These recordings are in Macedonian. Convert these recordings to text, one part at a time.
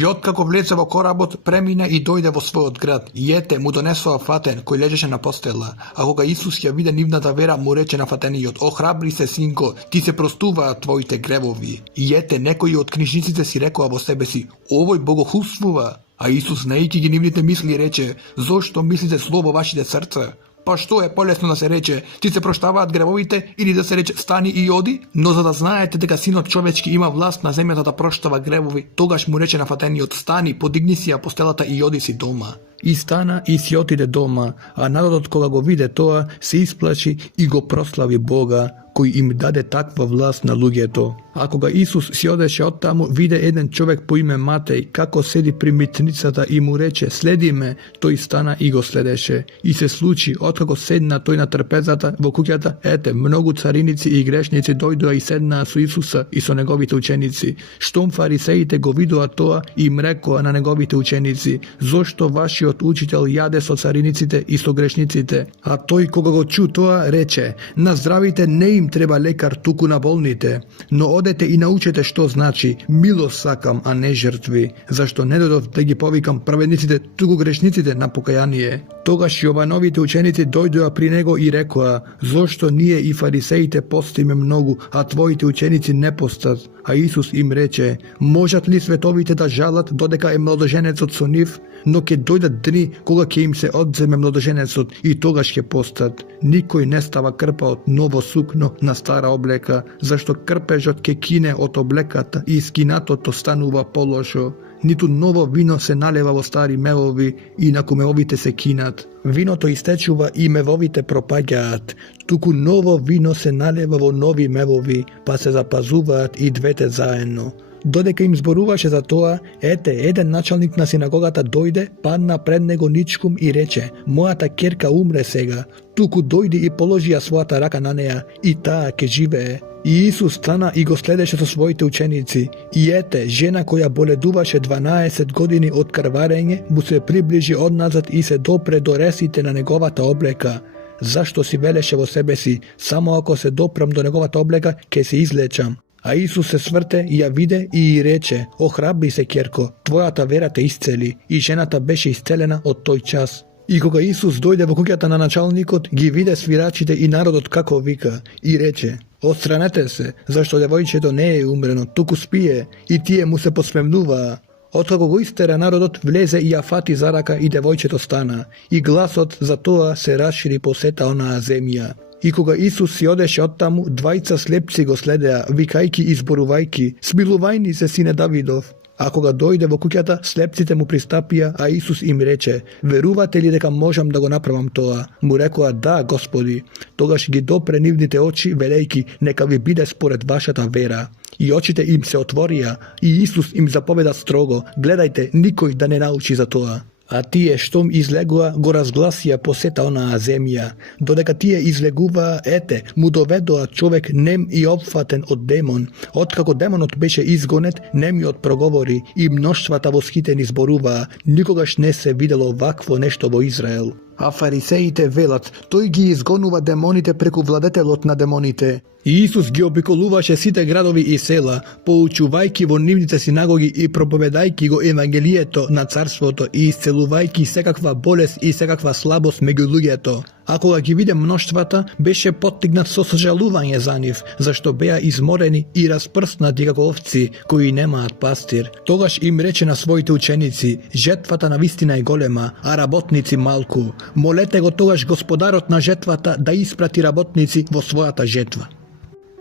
I otkako влезе во коработ, премина и дојде во својот град. И ете, му донесоа фатен, кој лежеше на постела. А кога Исус ја виде нивната вера, му рече на фатениот: охрабри се, синко, ти се простуваат твоите гревови. И ете, некои од книжниците си рекоа во себе си: овој богохулствува. А Исус, знаејќи ги нивните мисли, рече: зошто мислите зло во вашите срца? Па што е полесно да се рече: ти се проштаваат гревовите, или да се рече: стани и оди? Но за да знаете дека Синот човечки има власт на земјата да проштава гревови, тогаш му рече на фатениот: стани, подигни си ја постелата и оди си дома. И стана и си отиде дома, а народот кога го виде тоа, се исплачи и го прослави Бога, кој им даде таква власт на луѓето. А кога Исус си одеше оттаму, виде еден човек по име Матеј, како седи при митницата и му рече: следи ме. Тој стана и го следеше. И се случи, откако седна тој на трпезата во куќата, ете, многу цариници и грешници дојдоа и седнаа со Исуса и со неговите ученици. Штом фарисеите го видоа тоа, им рекоа на неговите ученици: зошто вашиот учител јаде со цариниците и со грешниците? А тој кога го чу тоа, рече: на здравите не им треба лекар, туку на болните. Но одете и научете што значи: милост сакам, а не жртви, зашто не додов да ги повикам праведниците, туку грешниците на покаяние. Тогаш Јовановите ученици дојдоа при него и рекоа: зошто ние и фарисеите постиме многу, а твоите ученици не постат? А Исус им рече: можат ли световите да жалат додека е младоженецот со нив? Но ќе дојдат дни кога ќе им се одземе младоженецот и тогаш ќе постат. Никој не става крпа од ново сукно на стара облека, зашто крпежот ќе кине од облеката и скинатото станува полошо. Ниту ново вино се налева во стари мевови, инаку мевовите се кинат. Виното истечува и мевовите пропаѓаат, туку ново вино се налева во нови мевови, па се запазуваат и двете заедно. Додека им зборуваше за тоа, ете, еден началник на синагогата дојде, падна пред него ничкум и рече: мојата ќерка умре сега, туку дојди и положи ја својата рака на неа, и таа ќе живее. И Исус стана и го следеше со своите ученици. И ете, жена која боледуваше 12 години од крварење, му се приближи одназад и се допре до ресите на неговата облека. Зашто си велеше во себе си: само ако се допрам до неговата облека, ќе се излечам. А Исус се сврте и ја виде и рече: охрабри се, ќерко, твојата вера те исцели. И жената беше исцелена од тој час. И кога Исус дојде во куќата на началникот, ги виде свирачите и народот како вика, и рече: отстранете се, зашто девојчето не е умрено, туку спие. И тие му се посмевнуваа. Откако го истера народот, влезе и ја фати за рака и девојчето стана. И гласот за тоа се расшири по сета онаа земја. И кога Исус си одеше оттаму, двајца слепци го следеа, викајки и зборувајки: смилувајни се, сине Давидов. А кога дојде во куќата, слепците му пристапија, а Исус им рече: верувате ли дека можам да го направам тоа? Му рекоа: да, Господи. Тогаш ги допре нивните очи, велејки: нека ви биде според вашата вера. И очите им се отворија, и Исус им заповеда строго: гледајте, никој да не научи за тоа. А тие штом излегуа, го разгласија по сета онаа земја. Додека тие излегуваа, ете, му доведоа човек нем и опфатен од демон. Откако демонот беше изгонет, немиот проговори и мноштвата восхитени зборуваа: никогаш не се видело вакво нешто во Израел. А фарисеите велат: тој ги изгонува демоните преку владетелот на демоните. И Исус ги обиколуваше сите градови и села, поучувајќи во нивните синагоги и проповедајќи го евангелието на царството и исцелувајќи секаква болест и секаква слабост меѓу луѓето. А кога ги виде мноштвата, беше поттигнат со сожалување за нив, зашто беа изморени и распрснати како овци кои немаат пастир. Тогаш им рече на своите ученици: жетвата навистина е голема, а работници малку. Молете го тогаш господарот на жетвата да испрати работници во својата жетва.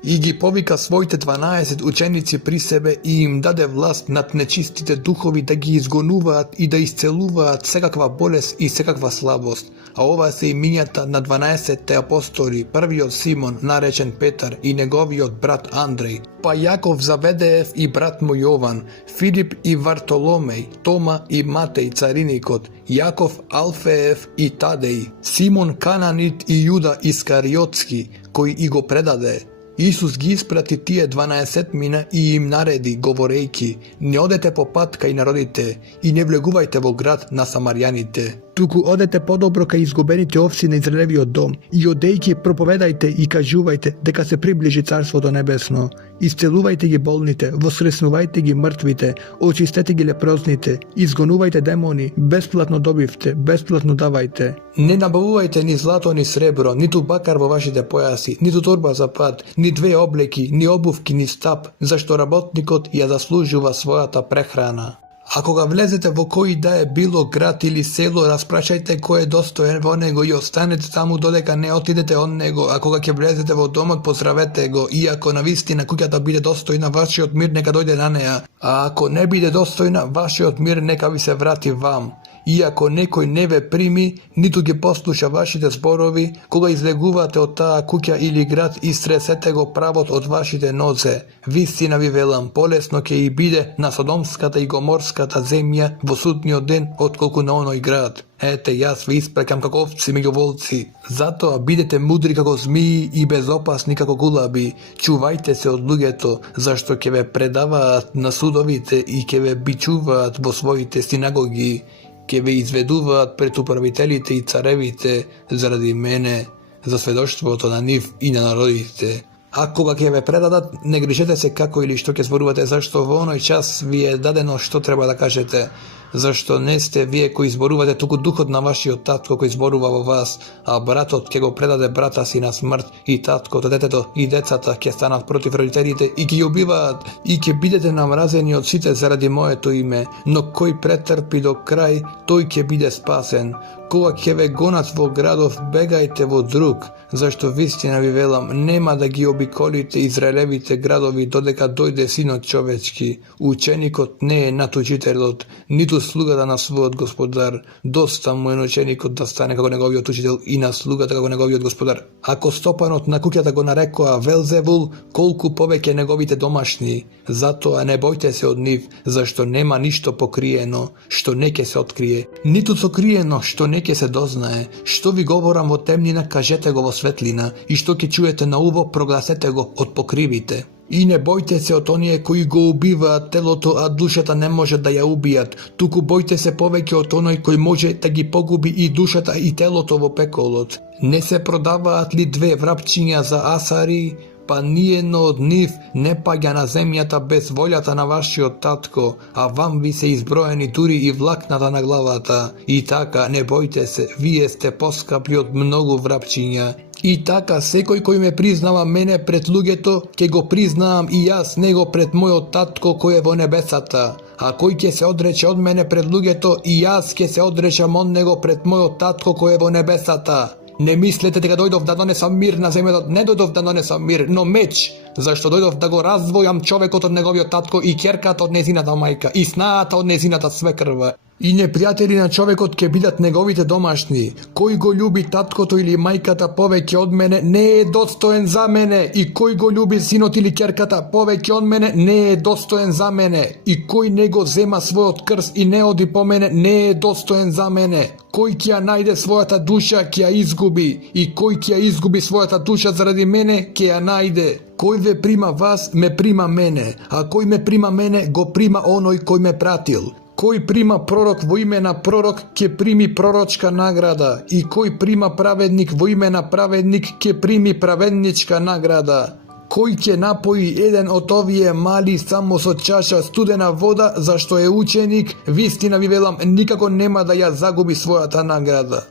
И ги повика своите 12 ученици при себе и им даде власт над нечистите духови да ги изгонуваат и да исцелуваат секаква болест и секаква слабост. А ова се имињата на 12 апостоли: првиот Симон, наречен Петар, и неговиот брат Андреј, па Јаков Заведеев и брат му Јован, Филип и Вартоломеј, Тома и Матеј цариникот, Јаков Алфеев и Тадеј, Симон Кананит и Јуда Искариотски, кој и го предаде. Исус ги испрати тие 12 и им нареди, говорејќи: не одете по пат кај народите и не влегувајте во град на самарјаните, туку одете подобро кај изгубените овци на Израелевиот дом и одејќи проповедајте и кажувајте дека се приближи Царството Небесно. Исцелувајте ги болните, воскреснувајте ги мртвите, очистете ги лепрозните, изгонувајте демони, бесплатно добивте, бесплатно давајте. Не набавувајте ни злато ни сребро, ниту бакар во вашите појаси, ниту торба за пат, ни две облеки, ни обувки, ни стап, зашто работникот ја заслужува својата прехрана. А кога влезете во кој да е било град или село, распрашајте кој е достоен во него и останете таму додека не отидете од него, а кога ќе влезете во домот, поздравете го, иако навистина куќата биде достојна, вашиот мир нека дојде на неа, а ако не биде достојна, вашиот мир нека ви се врати вам. Иако некој не ве прими, ниту ги послуша вашите зборови, кога излегувате од таа куќа или град, истресете го правот од вашите нозе. Вистина ви велам, полесно ќе и биде на Содомската и Гоморската земја во судниот ден, отколку на оној град. Ете, јас ви испрекам како овци меѓу волци. Затоа бидете мудри како змии и безопасни како гулаби. Чувајте се од луѓето, зашто ќе ве предаваат на судовите и ќе ве бичуваат во своите синагоги. Ќе ве изведуваат пред управителите и царевите заради мене, за сведоштвото на нив и на народите. А кога ќе ве предадат, не грижете се како или што ќе зборувате, зашто во оној час ви е дадено што треба да кажете. Зашто не сте вие кои зборувате, туку духот на вашиот татко кој зборува во вас, а братот ќе го предаде брата си на смрт и таткото, детето и децата ќе станат против родителите и ќе ги убиваат и ќе бидете намразени од сите заради моето име, но кој претрпи до крај, тој ќе биде спасен. Кога ќе ве гонат во градов, бегајте во друг, зашто вистина ви велам, нема да ги обиколите Израелевите градови додека дојде Синот човечки. Ученикот не е над учителот, ниту слугата на својот господар. Доста му е ученикот да стане како неговиот учител и на слугата како неговиот господар. Ако стопанот на куќата го нарекоа Велзевул, колку повеќе неговите домашни. Затоа не бојте се од нив, зашто нема ништо покриено, што не ќе се открие, ниту сокриено, што не ќе се дознае. Што ви говорам во темнина, кажете го во светлина, и што ќе чуете на уво, прогласете го од покривите. И не бојте се од оние кои го убиваат телото, а душата не може да ја убијат, туку бојте се повеќе од оној кој може да ги погуби и душата и телото во пеколот. Не се продаваат ли две врапчиња за асари? Па ниедно од нив не паѓа на земјата без волјата на вашиот татко, а вам ви се изброени дури и влакната на главата. И така, не бојте се, вие сте поскапли од многу врапчиња. И така, секој кој ме признава мене пред луѓето, ќе го признаам и јас него пред мојот татко кој е во небесата. А кој ќе се одрече од мене пред луѓето, и јас ќе се одречам од него пред мојот татко кој е во небесата. Не мислете дека дојдов да донесам мир на земјата, не дојдов да донесам мир, но меч, зашто дојдов да го раздвојам човекот од неговиот татко и ќерката од незината мајка и снаата од незината свекрва. И непријатели на човекот ќе бидат неговите домашни. Кој го љуби таткото или мајката повеќе од мене, не е достоен за мене. И кој го љуби синот или ќерката повеќе од мене, не е достоен за мене. И кој не го зема својот крст и не оди по мене, не е достоен за мене. Кој ќе ја најде својата душа, ќе ја изгуби. И кој ќе ја изгуби својата душа заради мене, ќе ја најде. Кој ве прима вас, ме прима мене. А кој ме прима мене, го прима оној кој ме пратил. Кој прима пророк во име на пророк, ќе прими пророчка награда, и кој прима праведник во име на праведник, ќе прими праведничка награда. Кој ќе напои еден од овие мали само со чаша студена вода, зашто е ученик, вистина ви велам, никако нема да ја загуби својата награда.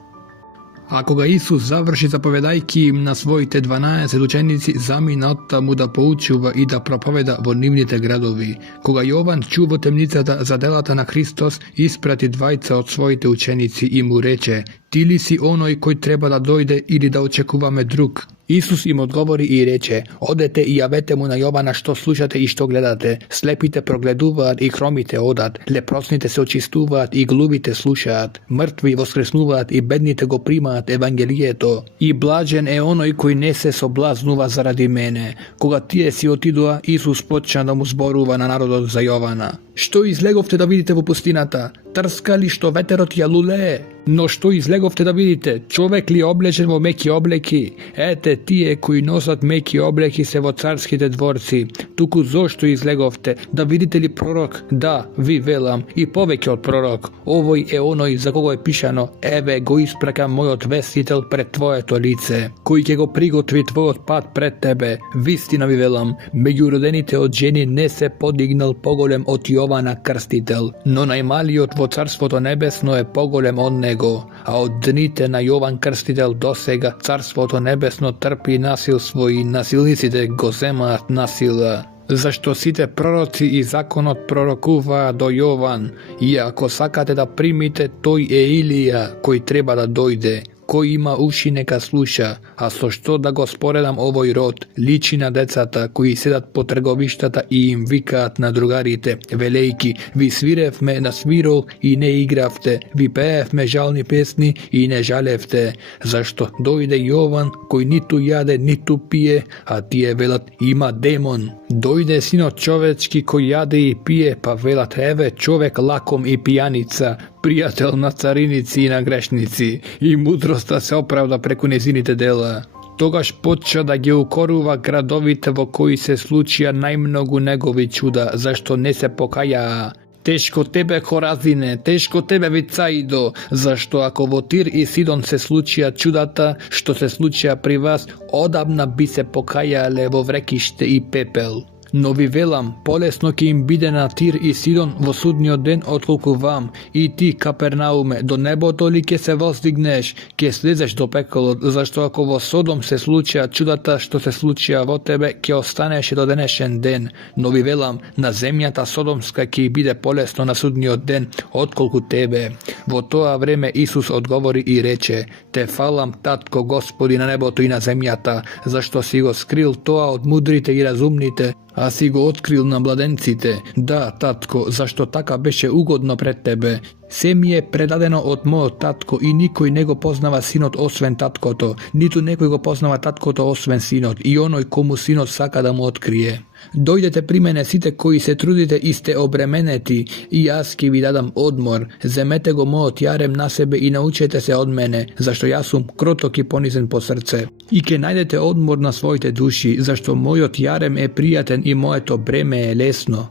А кога Исус заврши заповедајќи им на своите 12 ученици, замина оттаму да поучува и да проповеда во нивните градови. Кога Јован чу во темницата за делата на Христос, испрати двајца од своите ученици и му рече: Ти ли си оној кој треба да дојде или да очекуваме друг? Исус им одговори и рече: Одете и јавете му на Јована што слушате и што гледате. Слепите прогледуваат и хромите одат, лепросните се очистуваат и глувите слушаат, мртви воскреснуваат и бедните го примаат евангелието. И блажен е оној кој не се соблазнува заради мене. Кога тие си отидоа, Исус почна да му зборува на народот за Јована. Што излеговте да видите во пустината? Трска ли што ветерот ја лулее? Но што излеговте да видите? Човек ли облечен во меки облеки? Ете, тие кои носат меки облеки се во царските дворци. Туку зошто излеговте? Да видите ли пророк? Да, ви велам, и повеќе од пророк. Овој е оној за кого е пишано: еве го испракам мојот вестител пред твоето лице, кој ќе го приготви твојот пат пред тебе. Вистина ви велам, меѓу родените од жени не се подигнал поголем од Јована Крстител, но најмалиот во Царството Небесно е поголем од него, а од дните на Јован Крстител досега Царството Небесно трпи насилство и насилниците го земаат насила. Зашто сите пророци и законот пророкуваа до Јован, и ако сакате да примите, тој е Илија кој треба да дојде. Кој има уши нека слуша, а со што да го споредам овој род, личи на децата кои седат по трговиштата и им викаат на другарите, велејки: ви свиревме на свирол и не игравте, ви пеевме жални песни и не жалевте. Зашто дојде Јован кој ниту јаде, ниту пие, а тие велат: има демон. Дојде синот човечки кој јаде и пие, па велат: еве човек лаком и пијаница, пријател на цариници и на грешници, и мудроста се оправда преку незините дела. Тогаш почна да ги укорува градовите во кои се случија најмногу негови чуда, зашто не се покајаа. Тешко тебе, Хоразине, тешко тебе, Вицаидо, зашто ако во Тир и Сидон се случија чудата што се случија при вас, одамна би се покајале во врекиште и пепел. Но ви велам, полесно ќе им биде на Тир и Сидон во судниот ден отколку вам. И ти, Капернауме, до небото ли ќе се воздигнеш, ќе слезеш до пеколот, зашто ако во Содом се случија чудата што се случија во тебе, ќе останеше до денешен ден. Но ви велам, на земјата Содомска ќе биде полесно на судниот ден отколку тебе. Во тоа време Исус одговори и рече: те фалам, Татко Господи на небото и на земјата, зашто си го скрил тоа од мудрите и разумните, а си го открил на младенците. Да, Татко, зашто така беше угодно пред тебе. Се ми е предадено од мојот татко и никој не го познава синот освен таткото, ниту некој го познава таткото освен синот и оној кому синот сака да му открие. Дојдете при мене сите кои се трудите и сте обременети, и јас ќе ви дадам одмор. Земете го мојот јарем на себе и научете се од мене, зашто јас сум кроток и понизен по срце. И ќе најдете одмор на своите души, зашто мојот јарем е пријатен и моето бреме е лесно.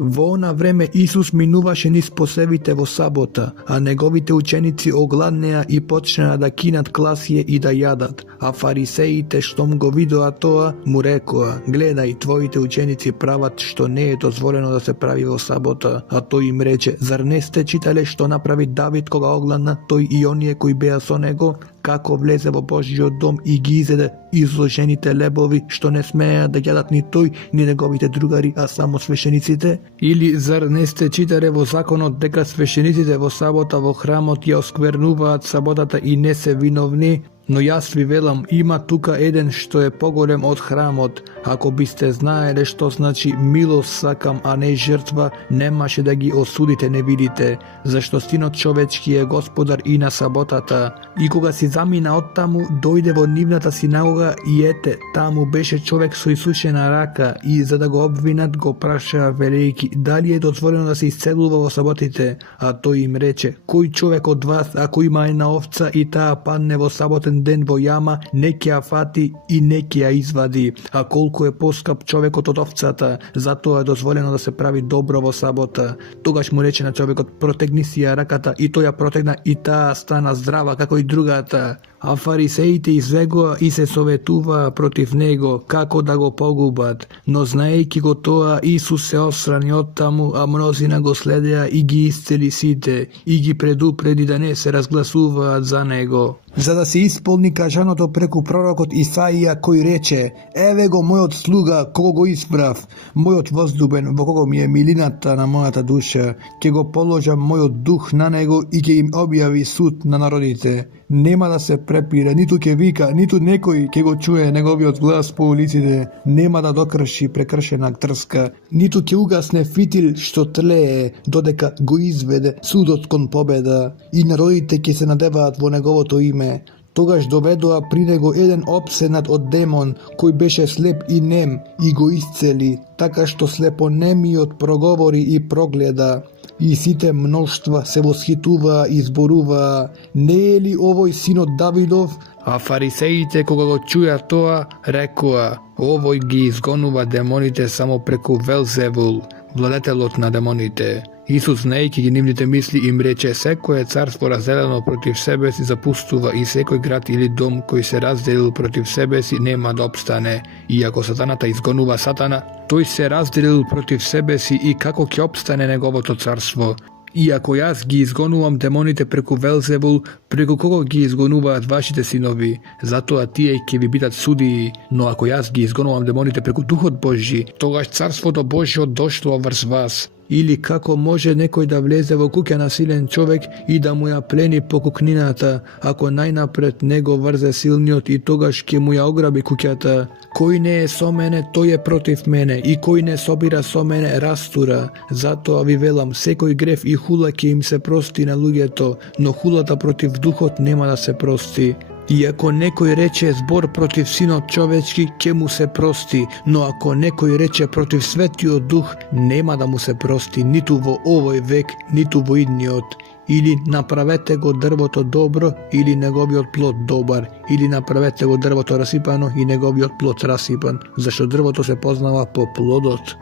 Во она време Исус минуваше низ посевите во сабота, а неговите ученици огладнеа и почнаа да кинат класие и да јадат. А фарисеите, штом го видоа тоа, му рекоа: гледај, твоите ученици прават што не е дозволено да се прави во сабота. А тој им рече: зар не сте читале што направи Давид кога огладна, тој и оние кои беа со него? Како влезе во Божјиот дом и ги изеде изложените лебови, што не смеа да јадат ни тој, ни неговите другари, а само свешениците? Или зар не сте читале во законот дека свешениците во сабота во храмот ја осквернуваат саботата и не се виновни? Но јас ви велам, има тука еден што е поголем од храмот. Ако бисте знаеле што значи милост сакам, а не жртва, немаше да ги осудите невидите, зашто синот човечки е господар и на саботата. И кога си замина од таму, дојде во нивната синагога и ете, таму беше човек со исушена рака и за да го обвинат го прашаа велејки дали е дозволено да се исцелува во саботите, а тој им рече: кој човек од вас ако има една овца и таа падне во саботен ден во јама, не ќе ја фати и не ќе ја извади, а колку е поскап човекот од овцата, затоа е дозволено да се прави добро во сабота. Тогаш му рече на човекот: протегни си ја раката, и тој ја протегна и таа стана здрава како и другата. А фарисеите избегоа и се советуваа против него како да го погубат, но знаејќи го тоа, Исус се острани од таму, а мнозина го следеа и ги исцели сите, и ги предупреди да не се разгласуваат за него. За да се исполни кажаното преку пророкот Исаија, кој рече: еве го мојот слуга, кого го исправ, мојот возлюбен, во кого ми е милината на мојата душа, ќе го положам мојот дух на него и ќе им објави суд на народите. Нема да се препира, ниту ќе вика, ниту некој ќе го чуе неговиот глас по улиците, нема да докрши прекршена трска, ниту ќе угасне фитил што тлее, додека го изведе судот кон победа, и народите ќе се надеваат во неговото име. Тогаш доведоа при него еден опсенат од демон, кој беше слеп и нем, и го исцели, така што слепонемиот проговори и прогледа. И сите мноштва се восхитуваа и зборуваа: не е ли овој синот Давидов? А фарисеите кога го чуја тоа, рекоа: овој ги изгонува демоните само преку Велзевул, владетелот на демоните. Исус, знаејќи ги нивните мисли, им рече: секое царство разделено против себе си запустува, и секој град или дом кој се разделил против себе си нема да опстане. И ако сатаната изгонува сатана, тој се разделил против себе си, и како ќе опстане неговото царство? И ако јас ги изгонувам демоните преку Велзевул, преку кого ги изгонуваат вашите синови? Затоа тие ќе ви бидат судии. Но ако јас ги изгонувам демоните преку Духот Божји, тогаш царството Божјо дошло врз вас. Или како може некој да влезе во куќа на силен човек и да му ја плени покукнината, ако најнапред него врзе силниот и тогаш ќе му ја ограби куќата? Кој не е со мене, тој е против мене, и кој не собира со мене, растура. Затоа ви велам, секој грев и хула ќе им се прости на луѓето, но хулата против Духот нема да се прости. И ако некој рече збор против Синот човечки, ќе му се прости, но ако некој рече против Светиот Дух, нема да му се прости, ниту во овој век, ниту во идниот. Или направете го дрвото добро, или неговиот плод добар, или направете го дрвото расипано и неговиот плод расипан, зашто дрвото се познава по плодот.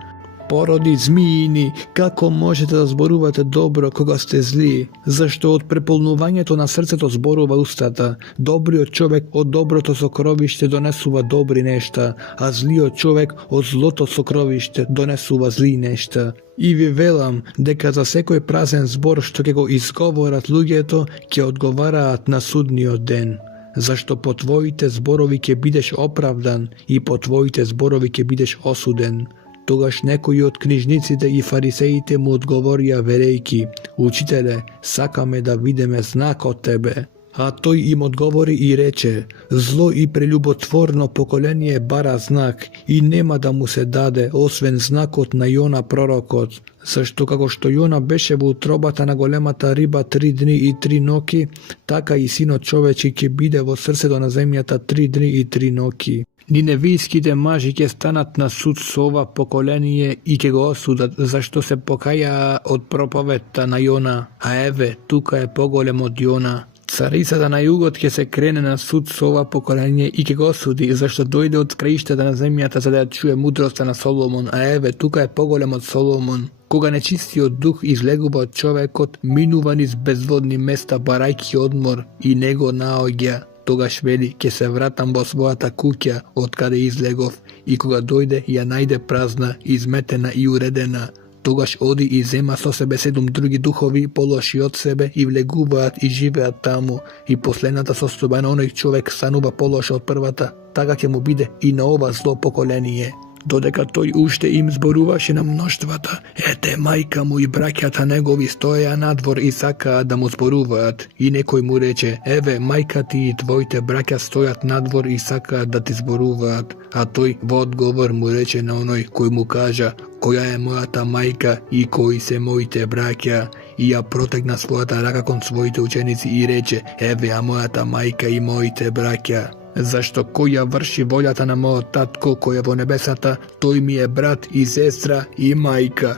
Породи змиини, како можете да зборувате добро кога сте зли? Зашто од преполнувањето на срцето зборува устата. Добриот човек од доброто сокровиште донесува добри нешта, а злиот човек од злото сокровиште донесува зли нешта. И ви велам дека за секој празен збор што ќе го изговорат луѓето, ќе одговараат на судниот ден. Зашто по твоите зборови ќе бидеш оправдан и по твоите зборови ќе бидеш осуден. Тогаш некои од книжниците и фарисеите му одговорија верејки: Учителе, сакаме да видиме знак од тебе. А тој им одговори и рече: зло и прелюботворно поколение бара знак и нема да му се даде освен знакот на Јона пророкот. Зашто како што Јона беше во утробата на големата риба 3 дни и 3 ноќи, така и Синот човечки ќе биде во срцето на земјата 3 дни и 3 ноќи. Ниневиските мажи ќе станат на суд со ова поколение и ќе го осудат, зашто се покаја од проповедта на Јона, а еве, тука е поголем од Јона. Царицата на југот ќе се крене на суд со ова поколение и ќе го осуди, зашто дојде од краиштата на земјата за да ја чуе мудроста на Соломон, а еве, тука е поголем од Соломон. Кога нечистиот дух излегува од човекот, минува низ безводни места барајќи одмор и не го наоѓа. Тогаш вели: ќе се вратам во својата куќа од каде излегов, и кога дојде ја најде празна, изметена и уредена. Тогаш оди и зема со себе 7 други духови полоши од себе и влегуваат и живеат таму, и последната состојба на оној човек станува полоша од првата, така ќе му биде и на ова зло поколение. Додека тој уште им зборуваше на мноштвата, ете, мајка му и браќата негови стоеа надвор и сакаа да му зборуваат. И некој му рече: еве, мајка ти и твоите браќа стојат надвор и сакаат да ти зборуваат. А тој во одговор му рече на оној кој му кажа: која е мојата мајка и кои се моите браќа? И ја протегна својата рака кон своите ученици и рече: еве ја мојата мајка и моите браќа. Зашто кој ја врши волјата на мојот татко кој е во небесата, тој ми е брат и сестра и мајка.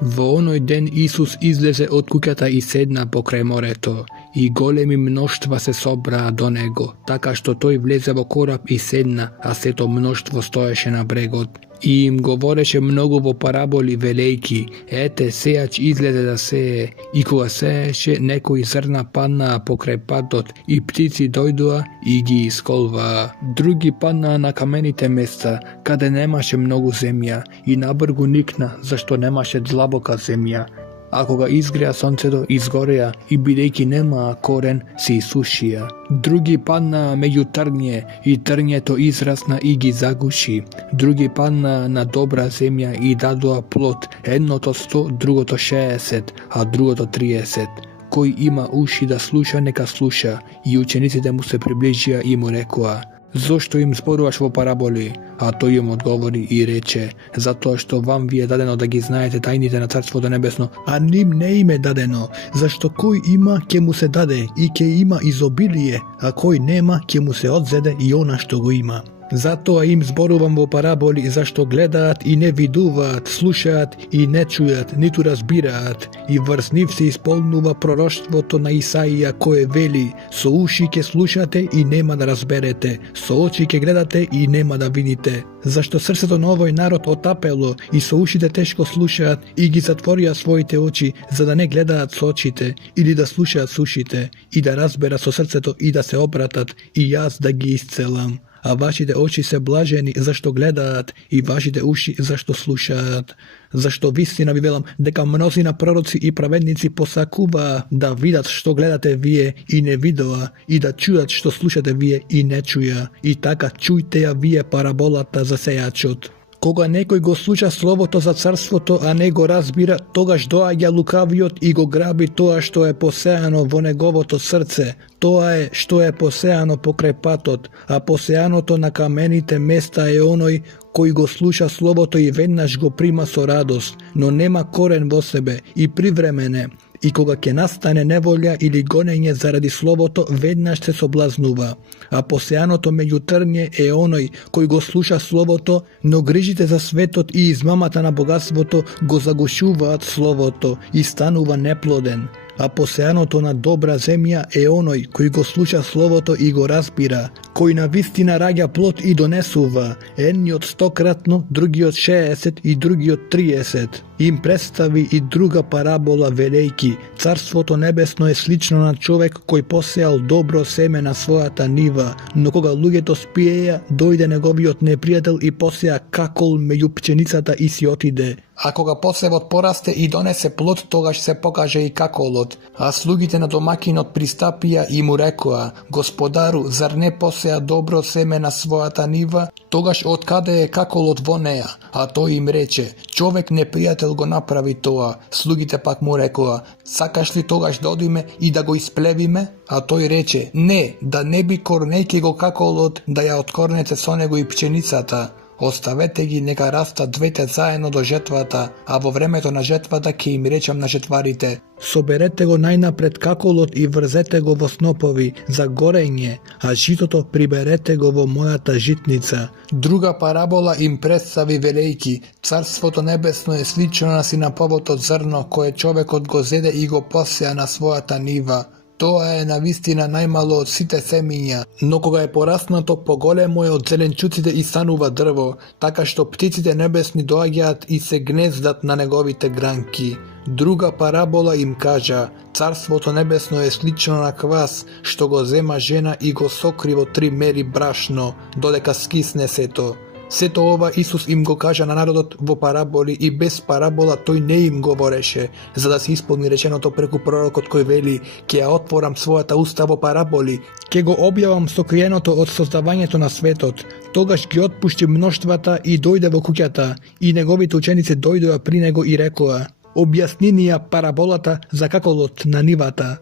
Во оној ден Исус излезе од куќата и седна покрај морето, и големи мноштва се собраа до него, така што тој влезе во кораб и седна, а сето мноштво стоеше на брегот. И им говореше многу во параболи велејки: ете, сејач излезе да сее, и кога сееше, некои зрна паднаа покрај патот, и птици дојдоа и ги исколваа. Други паднаа на камените места, каде немаше многу земја, и набргу никна, зашто немаше длабока земја. А кога изгреа сонцето, изгореа и бидејќи немаа корен, се исушија. Други паднаа меѓу трње, и трњето израсна и ги загуши. Други паднаа на добра земја и дадоа плод, едното 100, другото 60, а другото 30. Кој има уши да слуша, нека слуша. И учениците му се приближија и му рекоа: Zašto im zborуваš vo paraboli? A to im odgovori i reče, zato što vam vi je dadeno da gi znajete tajnite na carstvo nebesno, a nim ne ime dadeno, zašto koji ima ke mu se dade i ke ima izobilije, a koji nema ke mu se odzede i ona što go ima. Zato im zboruvam vo paraboli, zašto gledat i ne viduvat, slušat i ne čujat, nitu razbirat. I vrsniv se ispolnuva proroštvoto na Isaija koje veli, so uši ke slušate i nema da razberete, so oči ke gledate i nema da vidite. Zašto srcето на овој народ отапело и со ушите тешко слушаат и ги затворија своите очи, за да не гледаат со очите или да слушаат со ушите и да разберат со срцето и да се обратат и јас да ги исцелам. А вашите очи се блажени зашто гледаат и вашите уши зашто слушаат. Зашто вистина ви велам дека мнозина пророци и праведници посакуваа да видат што гледате вие и не видоа и да чујат што слушате вие и не чуја. И така чујте ја вие параболата за сејачот. Кога некој го слуша словото за царството, а не го разбира, тогаш доаѓа лукавиот и го граби тоа што е посеано во неговото срце. Тоа е што е посеано покрај патот, а посеаното на камените места е оној кој го слуша словото и веднаш го прима со радост, но нема корен во себе и привремене. И кога ќе настане неволја или гонење заради словото, веднаш се соблазнува. А посеаното меѓу трње е оној кој го слуша словото, но грижите за светот и измамата на богатството го загушуваат словото и станува неплоден. А посеаното на добра земја е оној кој го слуша словото и го разбира, кој на вистина раѓа плод и донесува, едниот 100-кратно, другиот 60 и другиот 30. Им представи и друга парабола велејки, царството небесно е слично на човек кој посеал добро семе на својата нива, но кога луѓето спиеја, дојде неговиот непријател и посеа какол меѓу пченицата и си отиде. А кога посевот порасте и донесе плод, тогаш се покаже и каколот. А слугите на домакинот пристапија и му рекоа, Господару, зар не посеа добро семе на својата нива? Тогаш откаде е каколот во неа? А тој им рече, човек непријател го направи тоа. Слугите пак му рекоа, сакаш ли тогаш да одиме и да го исплевиме? А тој рече, не, да не би корнејќи го каколот, да ја откорнете со него и пченицата. Оставете ги нека растат двете заедно до жетвата, а во времето на жетвата ќе им речам на жетварите, соберете го најнапред каколот и врзете го во снопови за горење, а житото приберете го во мојата житница. Друга парабола им представи велејки, царството небесно е слично на синаповото зрно кое човекот го зеде и го посеа на својата нива. Тоа е навистина најмало од сите семиња, но кога е пораснато, поголемо е од зеленчуците и станува дрво, така што птиците небесни доаѓаат и се гнездат на неговите гранки. Друга парабола им кажа, царството небесно е слично на квас, што го зема жена и го сокри во 3 мери брашно, додека скисне сето. Сето ова Исус им го кажа на народот во параболи и без парабола тој не им говореше, за да се исполни реченото преку пророкот кој вели, ќе ја отворам својата уста во параболи, ќе го објавам сокриеното од создавањето на светот. Тогаш ги отпушти мноштвата и дојде во куќата, и неговите ученици дојдоа при него и рекоа, објасни ни ја параболата за каколот на нивата.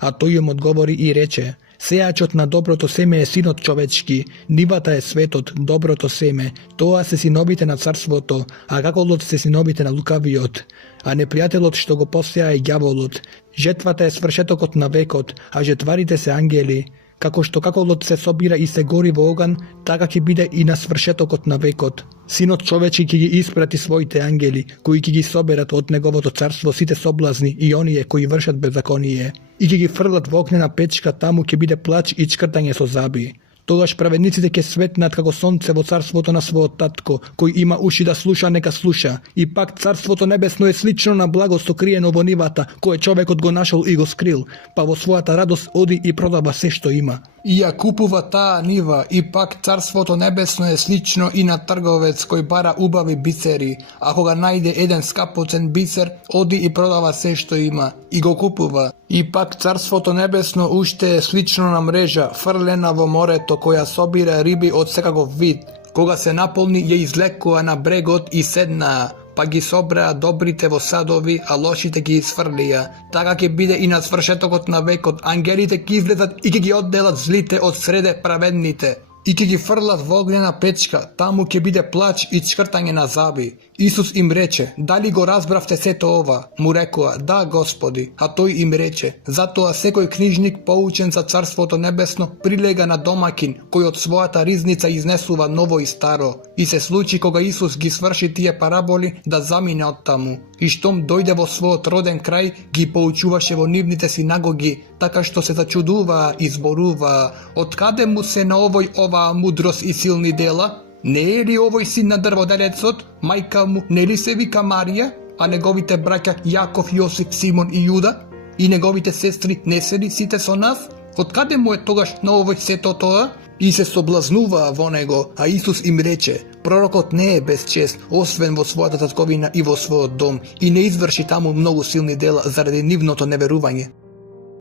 А тој им одговори и рече, сејачот на доброто семе е синот човечки, нивата е светот, доброто семе, тоа се синовите на царството, а каколот се синовите на лукавиот, а непријателот што го посеа е ѓаволот. Жетвата е свршетокот на векот, а жетварите се ангели. Како што каколот се собира и се гори во оган, така ќе биде и на свршетокот на векот. Синот човечки ќе ги испрати своите ангели, кои ќе ги соберат од неговото царство сите соблазни и оние кои вршат беззаконие, и ќе ги фрлат во огнена печка, таму ќе биде плач и чкртање со заби. Тогаш праведниците ќе светнат како сонце во царството на својот татко, кој има уши да слуша, нека слуша. И пак царството небесно е слично на благо сокриено во нивата, кое човекот го нашол и го скрил, па во својата радост оди и продава се што има. И ја купува таа нива, и пак царството небесно е слично и на трговец кој бара убави бисери, а кога најде еден скапоцен бисер, оди и продава се што има, и го купува. И пак царството небесно уште е слично на мрежа, фрлена во морето, која собира риби од секаков вид. Кога се наполни, ја излекува на брегот и седнаа, па ги собраа добрите во садови, а лошите ги изфрлија. Така ќе биде и на свршетокот на векот, ангелите ќе излезат и ќе ги одделат злите од среде праведните, и ќе ги фрлат во огнена печка, таму ќе биде плач и чкртање на заби. Исус им рече: дали го разбравте сето ова? Му рекоа: да, Господи. А тој им рече: затоа секој книжник поучен за Царството Небесно прилега на домакин кој од својата ризница изнесува ново и старо. И се случи кога Исус ги сврши тие параболи да замине од таму. И штом дојде во својот роден крај, ги поучуваше во нивните синагоги, така што се зачудуваа и зборуваа: откаде му се на овој оваа мудрост и силни дела? Не е ли овој син на дрводелецот? Мајка му не ли се вика Марија? А неговите браќа Јаков, Јосиф, Симон и Јуда? И неговите сестри не се ли сите со нас? Откаде му е тогаш на овој сето тоа? И се соблазнуваа во него, а Исус им рече: пророкот не е без чест, освен во својата татковина и во својот дом, и не изврши таму многу силни дела заради нивното неверување.